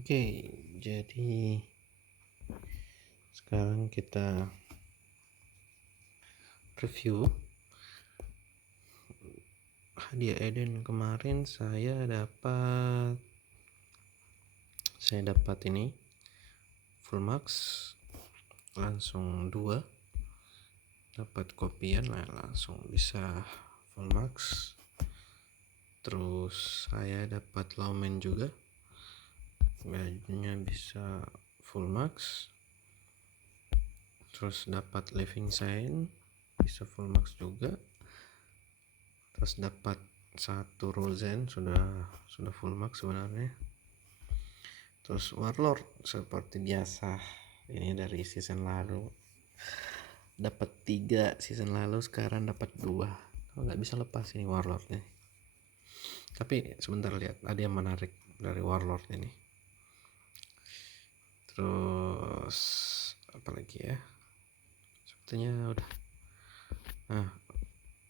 Oke, jadi sekarang kita review hadiah Eden. Kemarin saya dapat ini full max langsung 2, dapat kopian lah, langsung bisa full max. Terus saya dapat lawman juga, bajunya bisa full max. Terus dapat living sign bisa full max juga. Terus dapat satu Rosen sudah full max sebenarnya. Terus Warlord seperti biasa, ini dari season lalu, dapat 3 season lalu, sekarang dapat 2. Nggak bisa lepas ini Warlord nih. Tapi sebentar, lihat ada yang menarik dari Warlord ini. Terus apa lagi ya, sepertinya udah. Nah,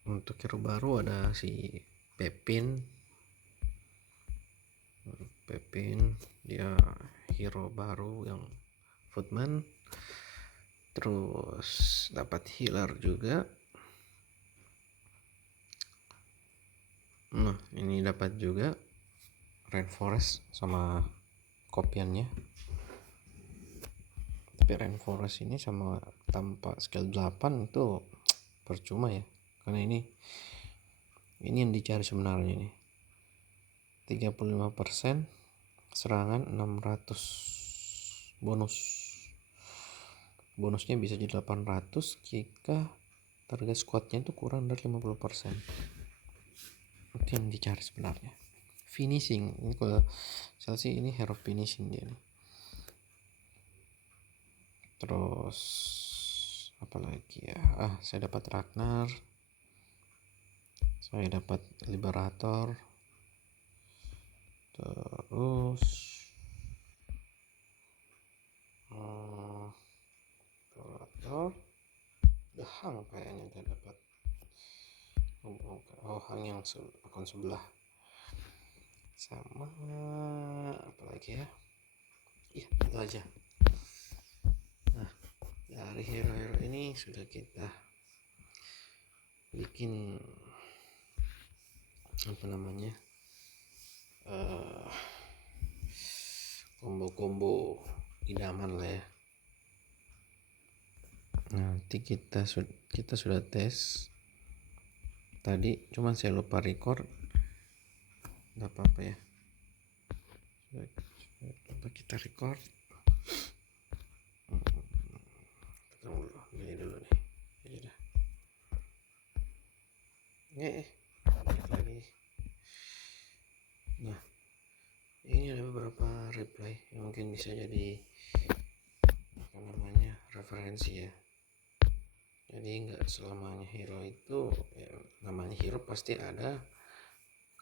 untuk hero baru ada si Pepin, dia hero baru yang Footman. Terus dapat healer juga. Nah, ini dapat juga Rainforest sama kopiannya. Tapi Rainforest ini sama tanpa skill 8 itu percuma ya, karena ini yang dicari sebenarnya nih. 35% serangan, 600 bonusnya bisa jadi 800 jika target squadnya itu kurang dari 50%. Itu yang dicari sebenarnya. Finishing ini, kalau Chelsea ini hero finishing dia nih. Terus apa lagi ya, saya dapat Ragnar, saya dapat Liberator. Terus Liberator, The Hang kayaknya saya dapat. Hang yang akun sebelah. Sama apa lagi ya, itu aja. Nah, dari hero-hero ini sudah kita bikin apa namanya, combo-combo idaman lah ya. Nanti kita sudah tes tadi, cuman saya lupa record. Nggak apa-apa ya, kita record. Tunggu dulu, ini dulu nih. Ya udah. Lagi. Nah, ini ada beberapa reply yang mungkin bisa jadi apa namanya, referensi ya. Jadi nggak selamanya hero itu ya, namanya hero pasti ada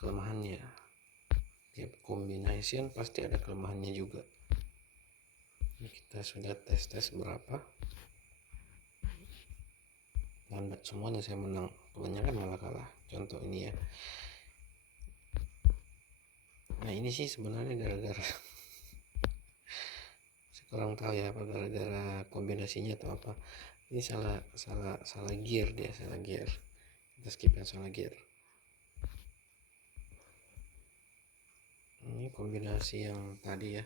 kelemahannya. Tiap combination pasti ada kelemahannya juga. Ini kita sudah tes berapa, dan semuanya saya menang, kebanyakan malah kalah. Contoh ini ya. Nah, ini sih sebenarnya gara-gara saya kurang tahu ya, apa gara-gara kombinasinya atau apa. Ini salah gear dia, salah gear. Kita skip yang salah gear. Ini kombinasi yang tadi ya,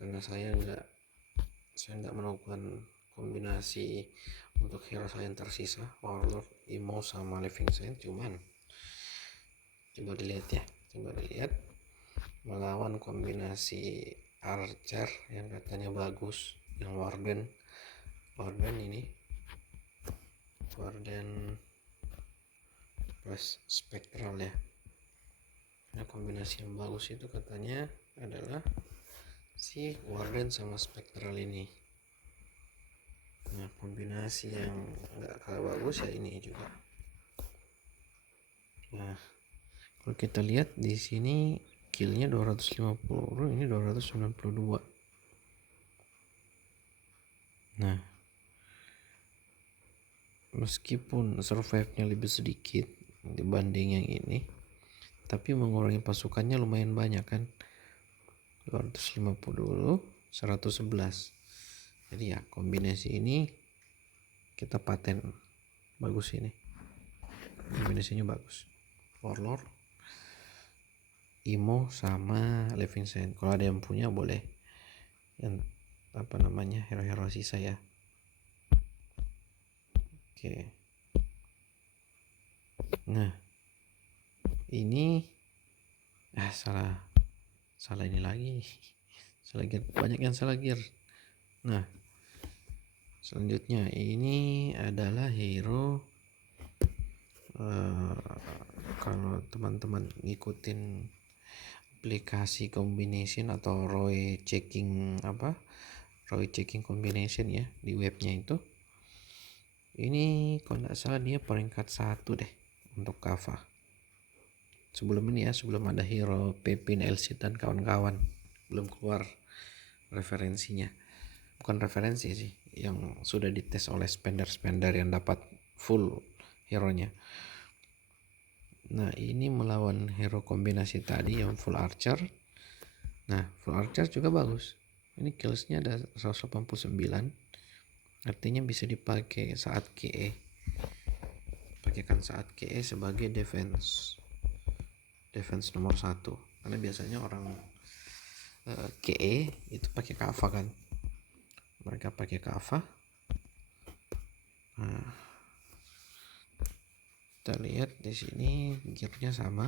karena saya nggak melakukan kombinasi untuk hero saya yang tersisa, Warlord, Imo sama Living Saint. Cuman coba dilihat melawan kombinasi Archer yang katanya bagus, yang Warden ini, Warden plus Spectral ya. Nah, kombinasi yang bagus itu katanya adalah si Warden sama Spectral ini. Nah, kombinasi yang nggak kalah bagus ya ini juga. Nah, kalau kita lihat di sini killnya 250, ini 292. Nah, meskipun survive-nya lebih sedikit dibanding yang ini, tapi mengurangi pasukannya lumayan banyak kan. 250 dulu, 111. Jadi ya kombinasi ini kita paten, bagus ini, kombinasinya bagus. Warlord, Imo sama Living Saint. Kalau ada yang punya boleh, yang apa namanya, hero-hero sisa ya. Oke. Nah, ini salah ini lagi. Salah gear, banyak yang salah gear. Nah, selanjutnya ini adalah hero kalau teman-teman ngikutin aplikasi combination atau ROI checking combination ya di webnya itu, ini kalau nggak salah dia peringkat 1 deh untuk Kava. Sebelum ini ya, sebelum ada hero Pepin, Elsit dan kawan-kawan, belum keluar referensinya. Bukan referensi sih, yang sudah dites oleh spender-spender yang dapat full hero-nya. Nah, ini melawan hero kombinasi tadi yang full archer. Nah, full archer juga bagus. Ini killsnya ada 189, artinya bisa dipakai saat KE. Pakaikan saat KE sebagai defense nomor 1, karena biasanya orang KE itu pakai Kava kan, mereka pakai Kava. Nah, kita lihat di sini gearnya sama.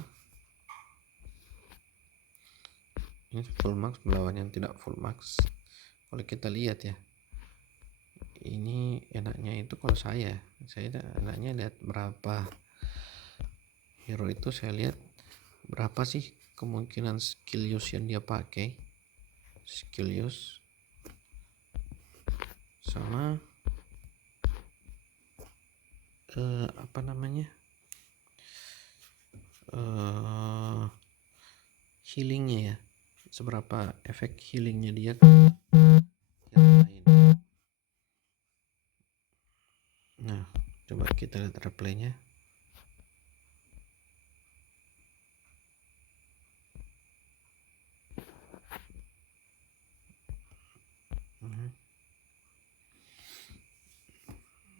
Ini full max melawan yang tidak full max. Kalau kita lihat ya, ini enaknya itu kalau saya enaknya lihat berapa hero itu, saya lihat berapa sih kemungkinan skill use yang dia pakai, skill use sama apa namanya, healingnya ya, seberapa efek healingnya dia ke yang lain. Nah, coba kita lihat replaynya.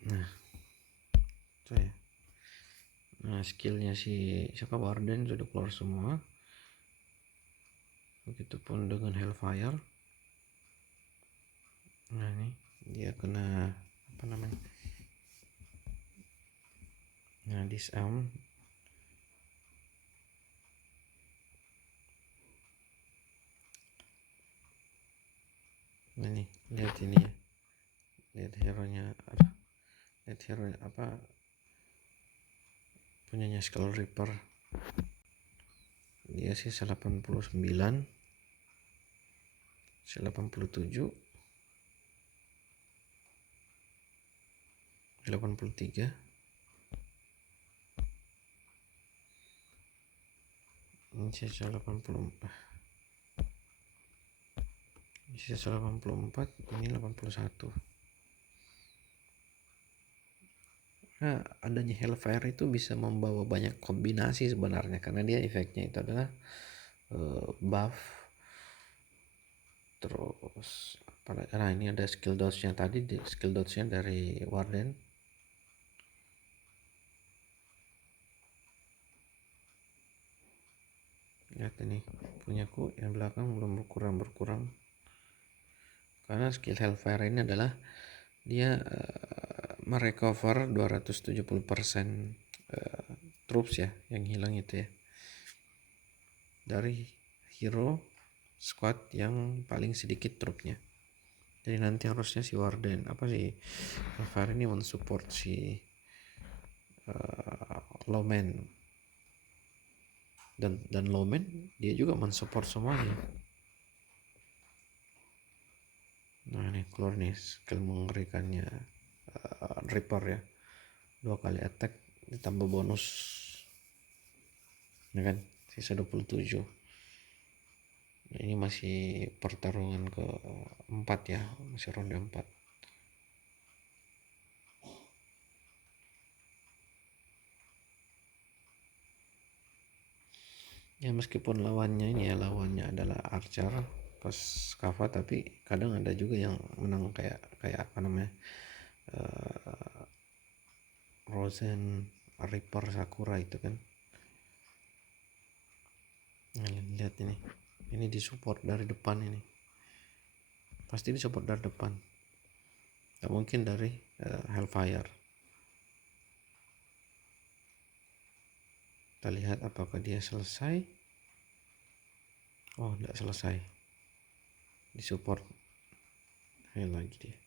Nah, itu ya. Nah, skillnya si siapa, Warden sudah keluar semua. Begitupun dengan Hellfire. Nah, ini dia kena apa namanya, nah disarm. Nah, nih lihat ini ya, lihat hero-nya apa punyanya Skull Reaper, dia sih 89, 87, 83, ini sisa 84, ini 81. Nah, adanya Hellfire itu bisa membawa banyak kombinasi sebenarnya, karena dia efeknya itu adalah buff. Terus nah ini ada skill dodge-nya tadi, skill dodge-nya dari Warden. Lihat ini punyaku yang belakang belum berkurang, karena skill Hellfire ini adalah dia merecover 270% troops ya yang hilang itu ya, dari hero squad yang paling sedikit trupnya. Jadi nanti harusnya si Warden Hellfire ini mensupport si Lawman, dan Lawman dia juga mensupport semuanya. Nah, ini keluar nih skill mengerikannya Reaper ya, 2 kali attack ditambah bonus ya kan, sisa 27. Ini masih pertarungan ke 4 ya, masih ronde 4. Ya, meskipun lawannya adalah Archer, pas Kava, tapi kadang ada juga yang menang kayak apa namanya, Rosen, Reaper, Sakura itu kan. Nah, lihat ini disupport dari depan, ini pasti disupport dari depan, nggak mungkin dari Hellfire. Kita lihat apakah dia selesai. Oh, nggak selesai, disupport lagi dia.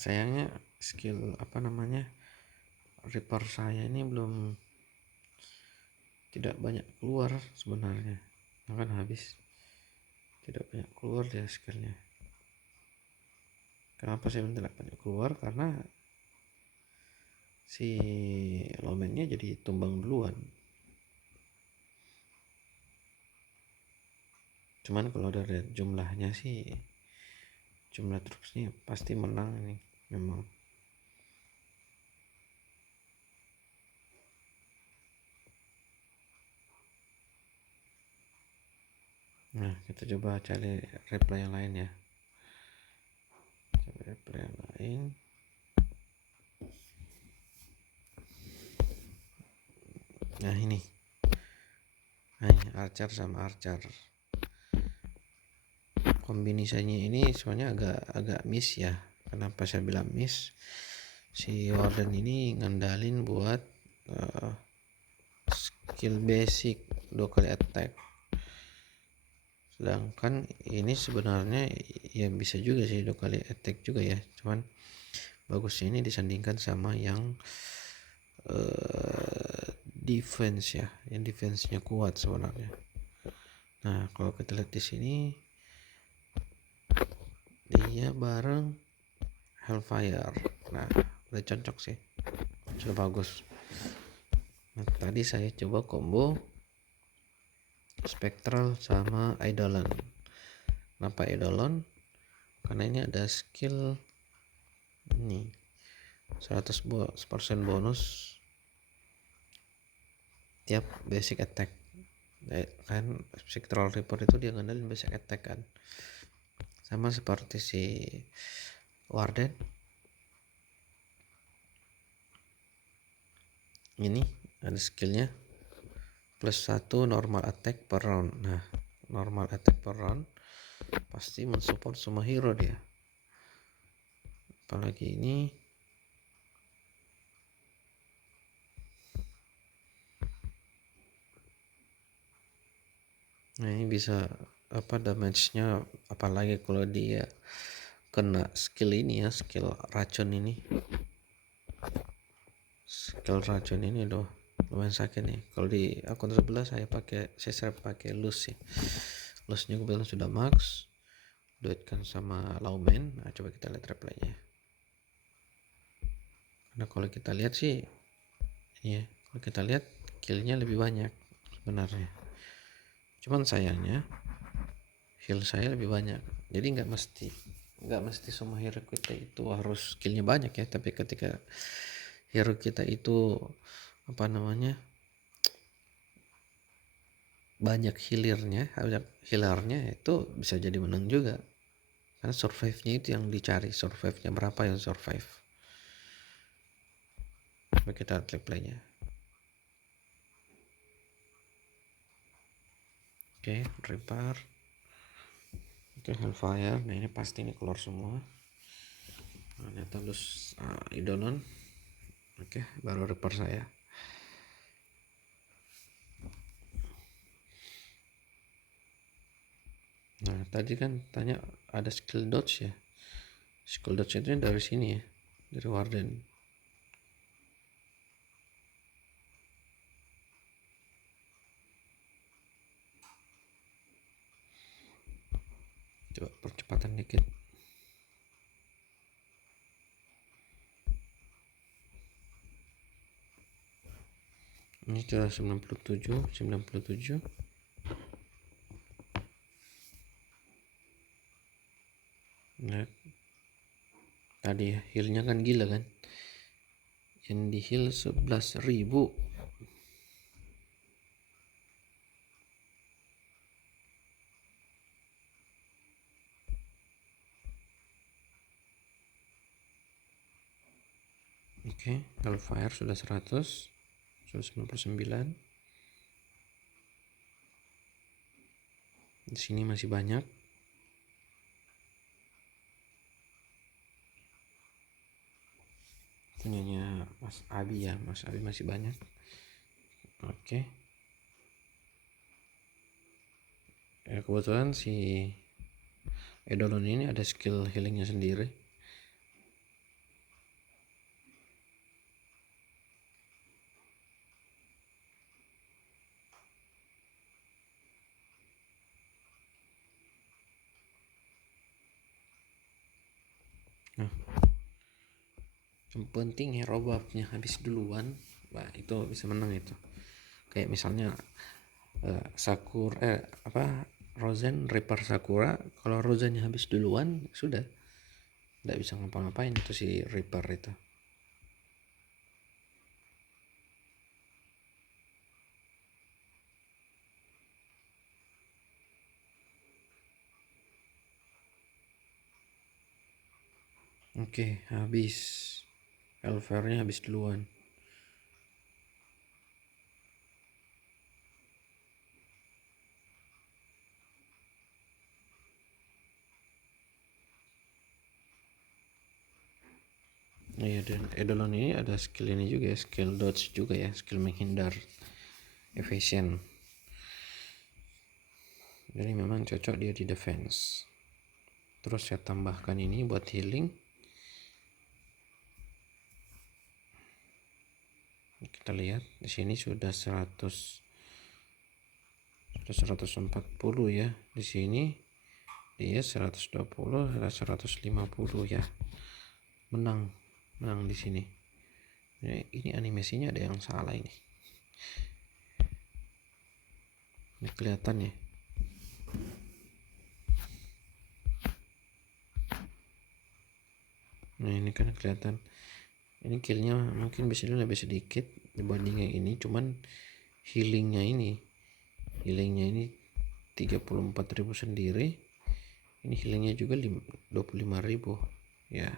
Sayangnya skill apa namanya, Reaper saya ini tidak banyak keluar sebenarnya, akan habis, tidak banyak keluar dia skillnya. Kenapa saya tidak banyak keluar? Karena si Lomennya jadi tumbang duluan. Cuman kalau dari jumlahnya sih, jumlah troops-nya pasti menang ini memang. Nah, kita coba cari replay yang lain ya. Cari replay yang lain. Nah, ini Archer sama Archer. Kombinasinya ini soalnya agak miss ya. Kenapa saya bilang miss? Si Warden ini ngandalin buat skill basic 2 kali attack. Sedangkan ini sebenarnya ya bisa juga sih 2 kali attack juga ya. Cuman bagusnya ini disandingkan sama yang defense ya, yang defense-nya kuat sebenarnya. Nah, kalau kita lihat di sini dia bareng Hellfire. Nah, udah cocok sih, sudah bagus. Nah, tadi saya coba combo Spectral sama Eidolon. Kenapa Eidolon? Karena ini ada skill ini 100% bonus tiap basic attack. Kan Spectral Reaper itu dia ngandelin basic attack kan, sama seperti si Warden. Ini ada skillnya +1 normal attack per round. Nah, normal attack per round pasti mensupport semua hero dia. Apalagi ini nah, ini bisa apa damage-nya, apalagi kalau dia kena skill ini ya, skill racun ini. Skill racun ini loh lumayan sakit nih. Kalau di akun sebelah saya pakai Luz sih. Luznya gue bilang sudah max, duetkan sama Lawman. Nah, coba kita lihat replaynya. Nah, kalau kita lihat sih ya, kalau kita lihat killnya lebih banyak sebenarnya. Cuman sayangnya heal saya lebih banyak. Jadi nggak mesti semua hero kita itu harus skillnya banyak ya. Tapi ketika hero kita itu apa namanya, banyak healernya itu bisa jadi menang juga. Karena survive-nya itu yang dicari, survive-nya berapa yang survive. Coba kita lihat replaynya. Oke, Reaper. Oke, Hellfire. Nah, ini pasti ini keluar semua. Nah, ternyata Luz Eidolon. Oke, baru Reaper saya. Nah, tadi kan tanya ada skill dodge ya. Skill dodge itu dari sini ya, dari Warden. Coba percepatan dikit. Ini sudah 97. tadi healnya kan gila kan, yang di heal 11.000. Oke, Hellfire sudah 100, sudah 99. Di sini masih banyak. Punyanya Mas Abi ya, Mas Abi masih banyak. Oke. Ya, kebetulan si Eidolon ini ada skill healingnya sendiri. Nah, yang penting hero buffnya habis duluan, nah itu bisa menang itu. Kayak misalnya Rozen Reaper Sakura, kalau Rozennya habis duluan sudah tidak bisa ngapa-ngapain itu si Reaper itu. Oke, habis Hellfire-nya habis duluan. Nah, ya, dan Eidolon ini ada skill ini juga ya, skill dodge juga ya, skill menghindar, evasion. Jadi memang cocok dia di defense. Terus saya tambahkan ini buat healing. Kita lihat di sini sudah 140 ya. Di sini dia 120, ada 150 ya. Menang di sini. Ini animasinya ada yang salah ini. Ini kelihatan ya. Nah, ini kan kelihatan. Ini killnya mungkin biasanya lebih sedikit dibanding yang ini, cuman healingnya ini 34.000 sendiri. Ini healingnya juga 25.000 ya.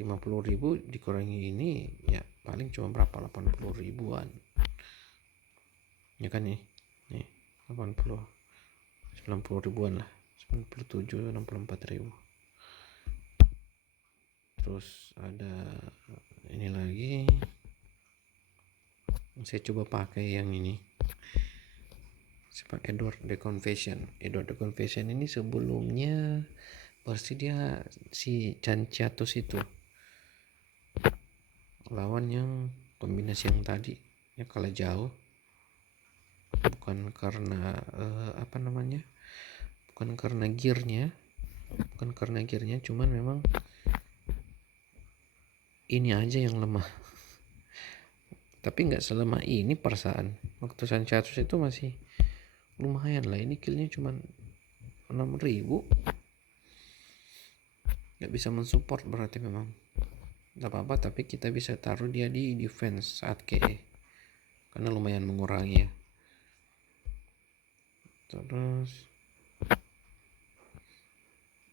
50.000 dikurangi ini ya paling cuma berapa, 80 ribuan ya kan nih 80 90 ribuan lah, 97 64 ribu. Terus ada ini lagi, saya coba pakai yang ini, Edward the Confession ini sebelumnya pasti dia si Chanciatus itu lawan yang kombinasi yang tadi ya, kalah jauh, bukan karena bukan karena gearnya, cuman memang ini aja yang lemah. Tapi nggak selemah ini perasaan. Waktu Sanchez itu masih lumayan lah, ini killnya cuman 6.000, nggak bisa mensupport, berarti memang nggak apa-apa, tapi kita bisa taruh dia di defense saat KE karena lumayan mengurangi ya. Terus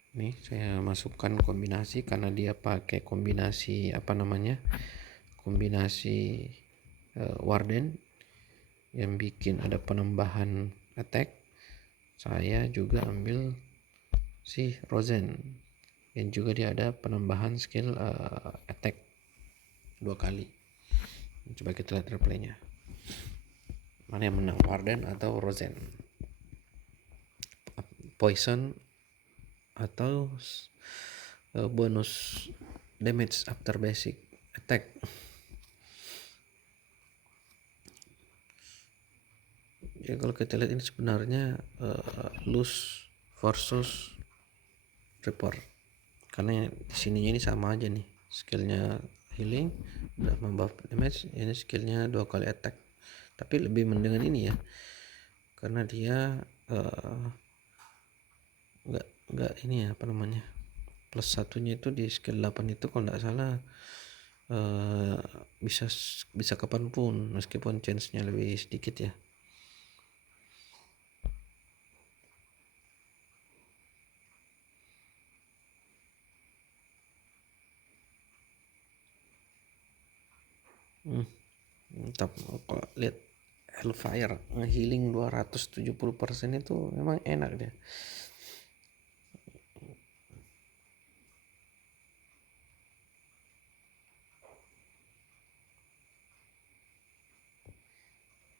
nih saya masukkan kombinasi karena dia pakai kombinasi Warden yang bikin ada penambahan attack. Saya juga ambil si Rozen yang juga dia ada penambahan skill attack 2 kali. Coba kita lihat replaynya, mana yang menang, Warden atau Rozen, poison atau bonus damage after basic attack. Ya kalau kita lihat ini sebenarnya loose versus report, karena di sininya ini sama aja nih, skillnya healing udah membuff damage, ini skillnya 2 kali attack, tapi lebih mendingan ini ya karena dia nggak ini plus satunya itu di skill 8 itu kalau nggak salah bisa bisa kapanpun meskipun chance-nya lebih sedikit ya. Mantap. Kalau lihat Hellfire ngehealing 270% itu memang enak deh.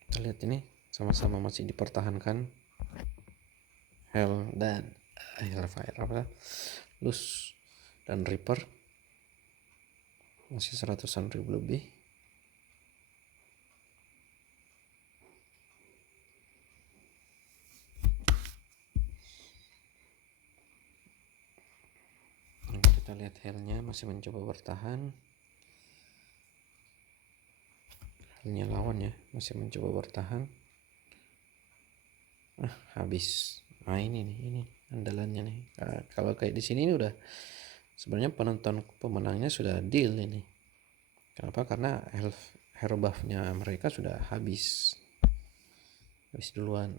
Kita lihat ini sama-sama masih dipertahankan Hell dan Hellfire apa Luz dan Reaper masih 100-an ribu lebih. Kita lihat Hellnya masih mencoba bertahan. Hellnya lawan ya masih mencoba bertahan. Habis. Nah ini andalannya nih. Kalau kayak di sini udah sebenarnya penonton pemenangnya sudah deal ini. Kenapa? Karena hero buff-nya mereka sudah habis duluan.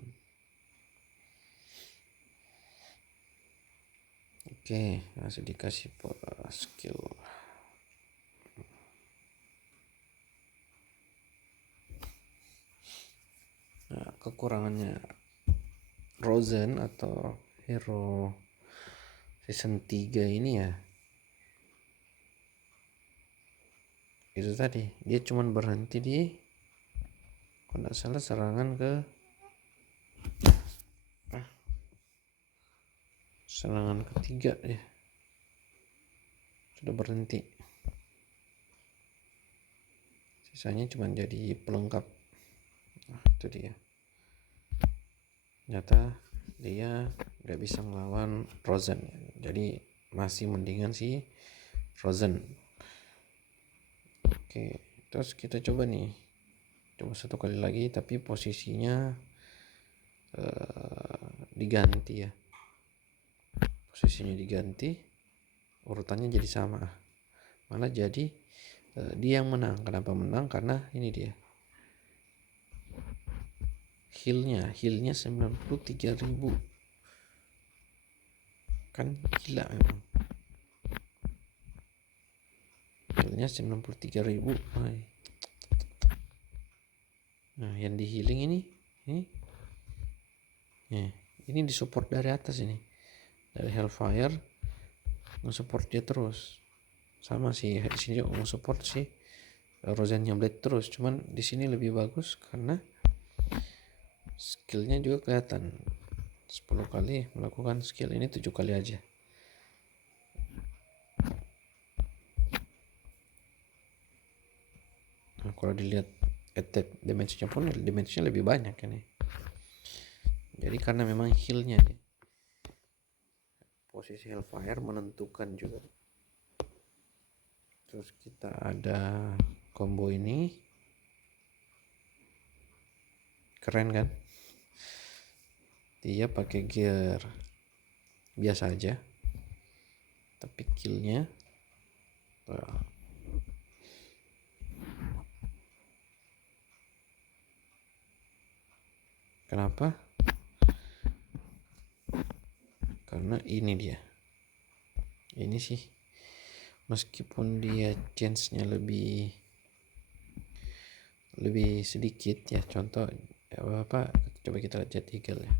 Oke, masih dikasih skill. Nah, kekurangannya Rosen atau hero season 3 ini ya itu tadi, dia cuman berhenti di kalau nggak salah serangan ketiga ya sudah berhenti, sisanya cuma jadi pelengkap. Nah itu dia, ternyata dia nggak bisa melawan Rosen, jadi masih mendingan si Rosen. Oke, terus kita coba satu kali lagi tapi posisinya diganti ya, posisinya diganti, urutannya jadi sama, malah jadi dia yang menang. Kenapa menang? Karena ini dia healnya 93.000, kan gila memang. Healnya 93.000. Nah yang di healing ini ini disupport dari atas, ini dari Hellfire nge-support dia terus, sama sih di sini juga nge-support sih Rosennya Blade terus, cuman di sini lebih bagus karena skillnya juga kelihatan 10 kali melakukan skill ini 7 kali aja. Nah kalau dilihat attack damage-nya pun damage-nya lebih banyak ini. Jadi karena memang heal-nya nih, posisi Hellfire menentukan juga. Terus kita ada combo ini, keren kan? Dia pakai gear biasa aja, tapi killnya kenapa? Karena ini dia, ini sih meskipun dia chance-nya lebih sedikit ya, contoh apa, coba kita lihat Jet Eagle ya,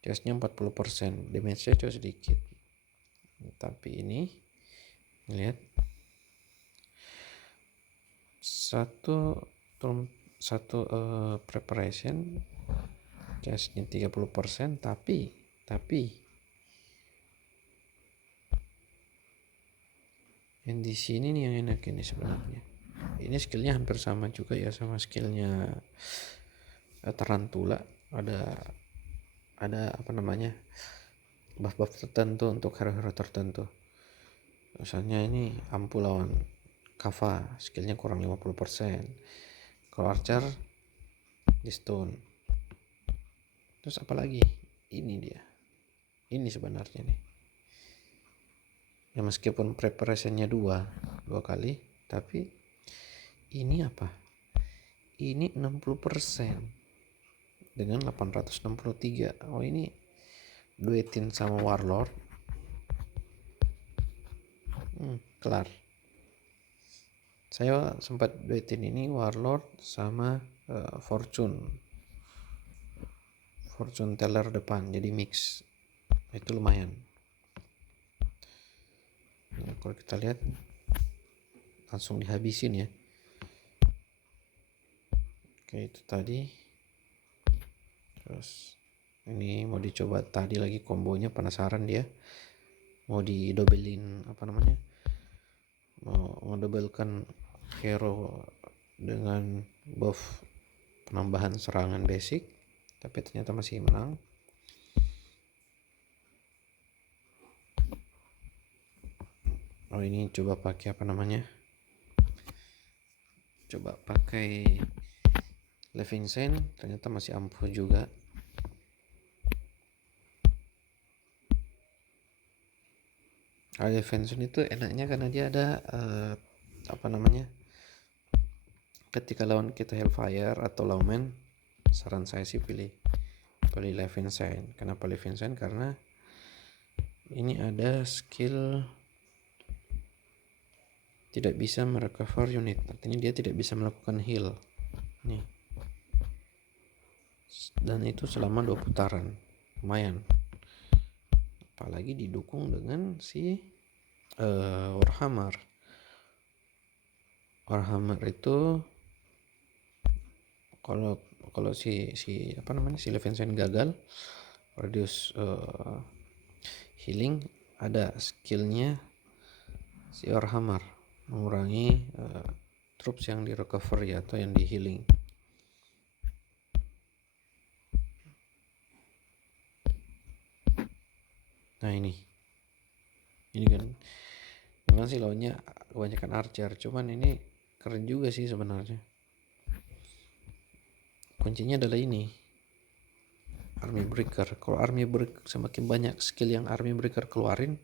chance-nya 40%, damage-nya cuma sedikit, tapi ini lihat satu preparation chance-nya 30%, tapi yang di sini nih yang enak ini sebenarnya. Ini skillnya hampir sama juga ya sama skillnya Tarantula. Ada apa namanya, buff tertentu untuk hero-hero tertentu. Misalnya ini Ampu lawan Kava, skillnya kurang 50%. Kalau Archer di stun. Terus apalagi? Ini dia. Ini sebenarnya nih. ya meskipun preparationnya dua kali, tapi ini apa, ini 60% dengan 863. Oh, ini duetin sama Warlord, kelar. Saya sempat duetin ini Warlord sama Fortune Teller depan, jadi mix. Itu lumayan. Nah, kalau kita lihat langsung dihabisin ya. Oke, itu tadi. Terus ini mau dicoba tadi lagi kombonya, penasaran dia. Mau didobelin apa namanya? Mau ngedobelkan hero dengan buff penambahan serangan basic, tapi ternyata masih menang. Oh, ini coba pakai apa namanya? Coba pakai Levingsane, ternyata masih ampuh juga. Levingsane itu enaknya karena dia ada apa namanya? Ketika lawan kita Hellfire atau Lawman, saran saya sih pilih Levingsane. Kenapa Levingsane? Karena ini ada skill tidak bisa merecover unit, artinya dia tidak bisa melakukan heal nih, dan itu selama 2 putaran, lumayan. Apalagi didukung dengan si Warhammer itu kalau si apa namanya, si Levingsane gagal reduce healing, ada skillnya si Warhammer mengurangi troops yang di recovery atau yang di healing. Nah, ini kan memang sih lawannya kebanyakan archer, cuman ini keren juga sih sebenarnya. Kuncinya adalah ini, Army Breaker. Kalau Army Breaker, semakin banyak skill yang Army Breaker keluarin,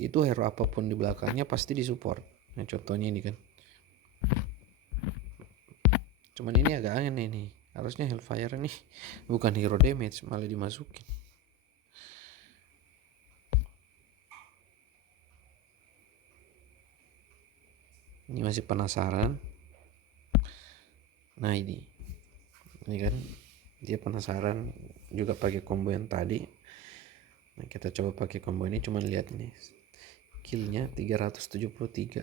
itu hero apapun di belakangnya pasti disupport. Nah, contohnya ini kan. Cuman ini agak aneh nih. Harusnya Hellfire nih bukan hero damage, malah dimasukin. Ini masih penasaran. Nah, ini kan dia penasaran juga pakai combo yang tadi. Nah, kita coba pakai combo ini, cuman lihat nih, killnya 373.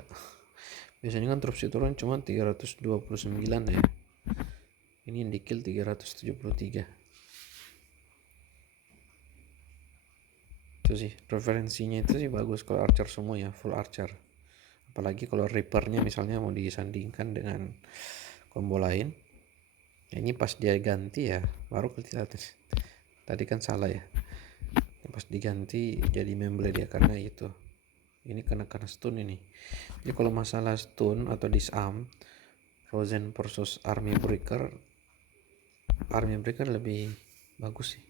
Biasanya kan troops turun cuma 329 ya. Ini yang di kill 373. Itu sih referensinya itu sih bagus kalau archer semua ya, full archer. Apalagi kalau Reaper-nya misalnya mau disandingkan dengan combo lain. Ini pas dia ganti ya baru kelihatan. Tadi kan salah ya. Pas diganti jadi memble dia karena itu. Ini karena stun ini. Jadi kalau masalah stun atau disarm, Frozen versus Army Breaker lebih bagus sih.